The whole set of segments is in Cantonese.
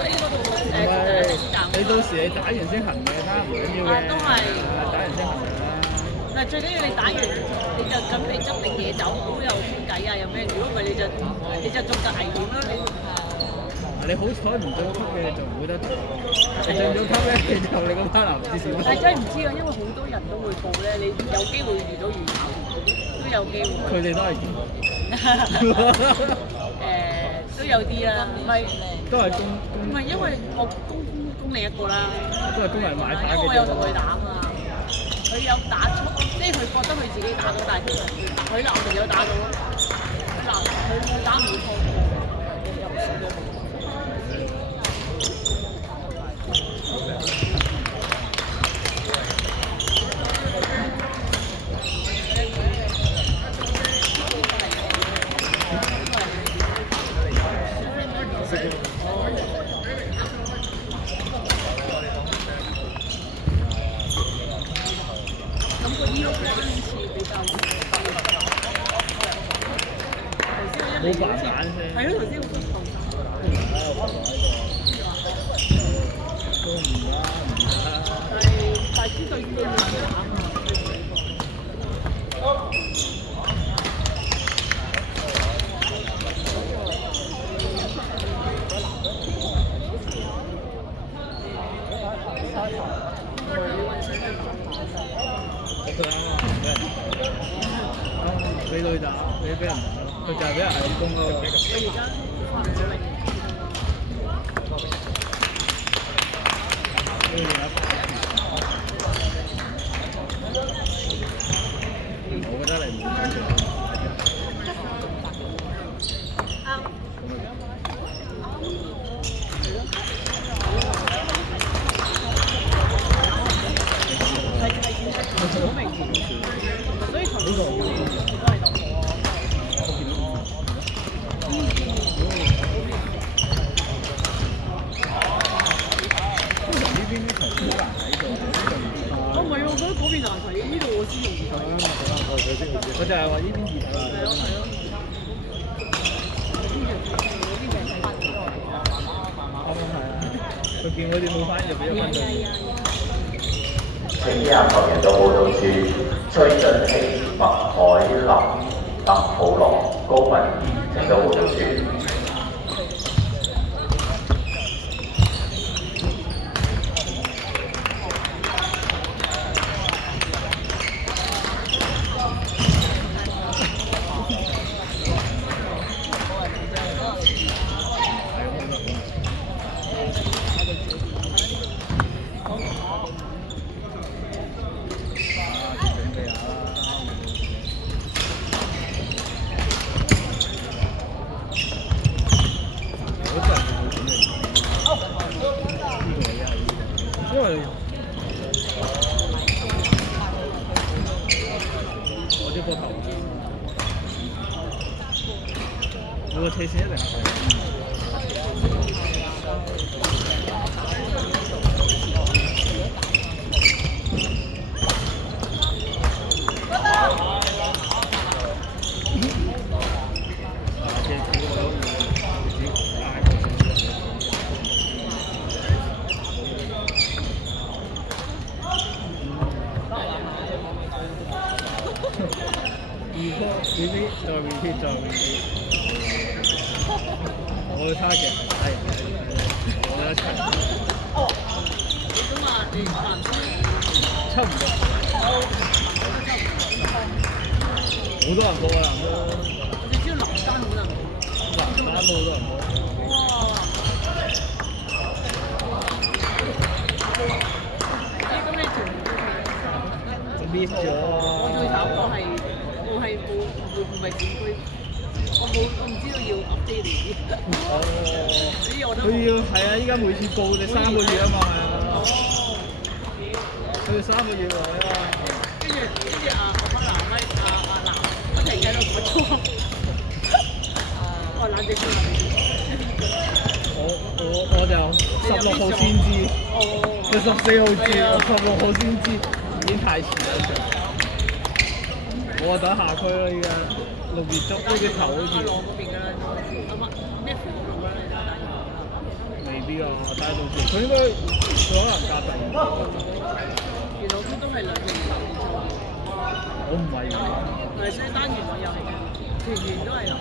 喺嗰度你到時你打完先行嘅，打唔緊要嘅。都係打完先行嘅啦。但係最緊要你打完你就準備執定嘢走，好有傾偈啊，有咩？如果唔係你就中間危險啦你。你好彩唔進級嘅就唔會得做，你進咗級咧你就你個 partner 唔知點。但係真係唔知啊，因為好多人都會報咧，你有機會遇到魚頭，都有機會。佢哋都係都有啲啦，唔係都係唔係因為我供你一個啦，都係工人買牌嘅。因為我有同佢打嘛，佢有打出，即係佢覺得佢自己打到，但係其實佢男朋友打到咯，佢打唔到拖。冇辦法先。係咯，頭先好頭都唔啦，但係知道要打啊！俾女打，俾人打，佢就係俾人係攻咯。我覺得你唔緊要。好明顯，所以頭先都係咁。我唔係喎，我覺得嗰邊難睇，呢度我先容易睇。我就係話呢邊熱啊。係咯係咯。係啊，佢見我哋冇翻就俾咗分佢。請以下球員到報道處：崔俊熙、麥海林、鄧普羅、高文儀，請到報道處。因為我啲波頭，我個車線一定係。repeat 再 repeat 再 repeat。我嘅 target 係我有一齊。咁啊，你男差唔多。好多人報啊，男都。你知道林山好多人報？男單都好多人報。哇！咁你條 miss 咗我最慘我係冇展區，我唔知道要 update 啲。所以我都佢要係啊！依家每次報你3個月啊嘛，係啊。佢要3個月內啊嘛。跟住我可能男不停喺度講粗口。我冷靜啲。我就16號先知，佢14號知，我16號先知，已經太遲啦。我等下區咯，依家6月中，6月頭好似。嗰邊㗎啦，咩符咁樣你打完？未必啲啊，睇下到時佢應該佢可能隔第二個。原來佢都係兩年後做，我唔係係所以單元我又係嘅，全員都係流。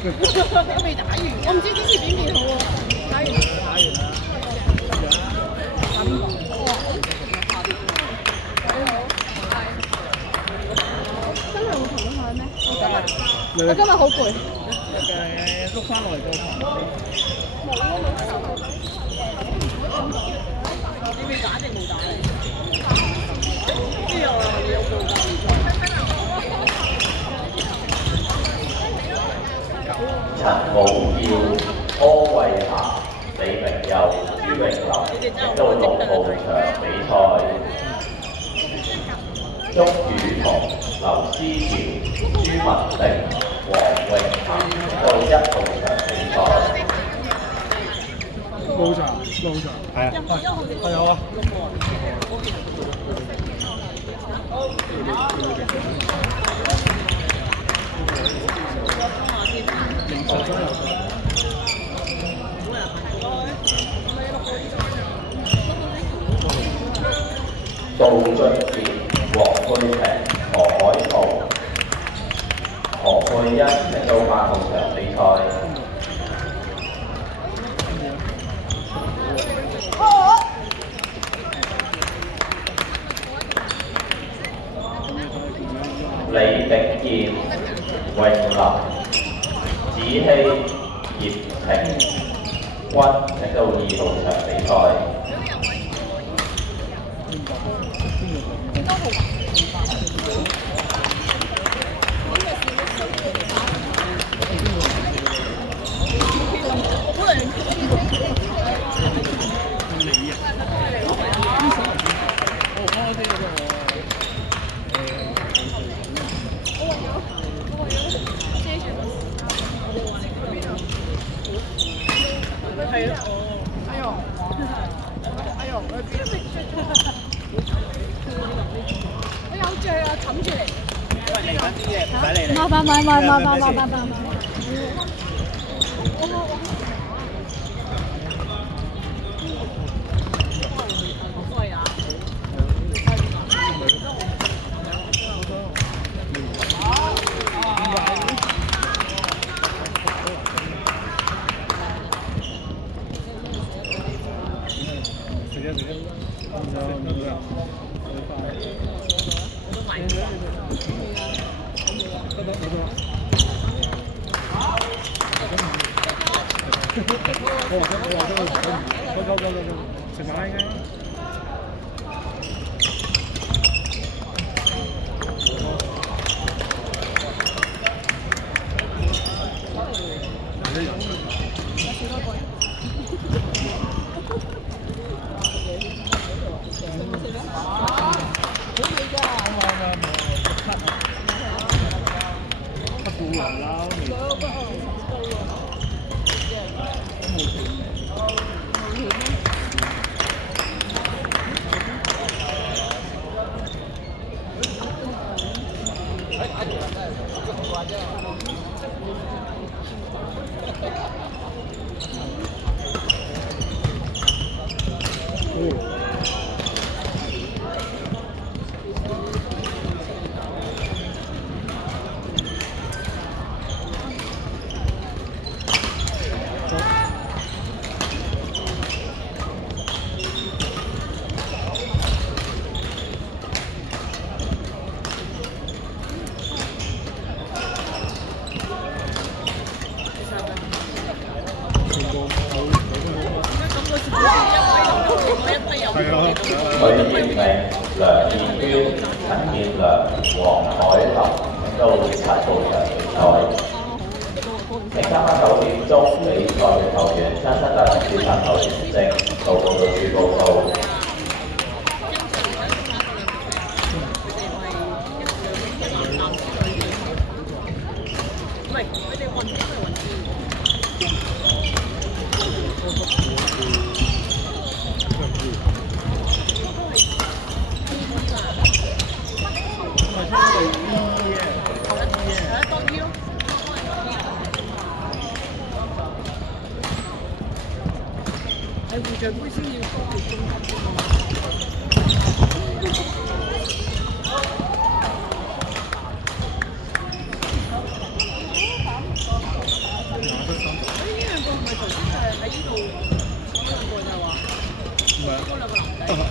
我未打完，我唔知幾時點變好喎。打完啦。真係會同佢咩？我今日好攰。碌翻落嚟個旁邊。冇啊！榮林嚟到6號場比賽，鐘雨彤、劉思瑤、朱文定、黃詠涵嚟到1號場比賽。冇場，冇場，係啊，係有啊。杜俊傑、黃佩婷、何海濤、何佩欣嚟到8號場比賽。李炳健、詠琳、子希、葉晴君嚟到2號場比賽。係啊，哎呦，哎呦，我邊食出？我有隻啊，冚住嚟。嚟翻啲嘢，唔使嚟。買。食埋嘅。許業明、梁燕娟、陳建良、黃海琳嚟到7號場比賽。聽今晚9點鐘比賽嘅球員親身帶同註冊球員證到報道處報到。唔係，佢哋運都係運輸。係會長杯先要多啲中係啊。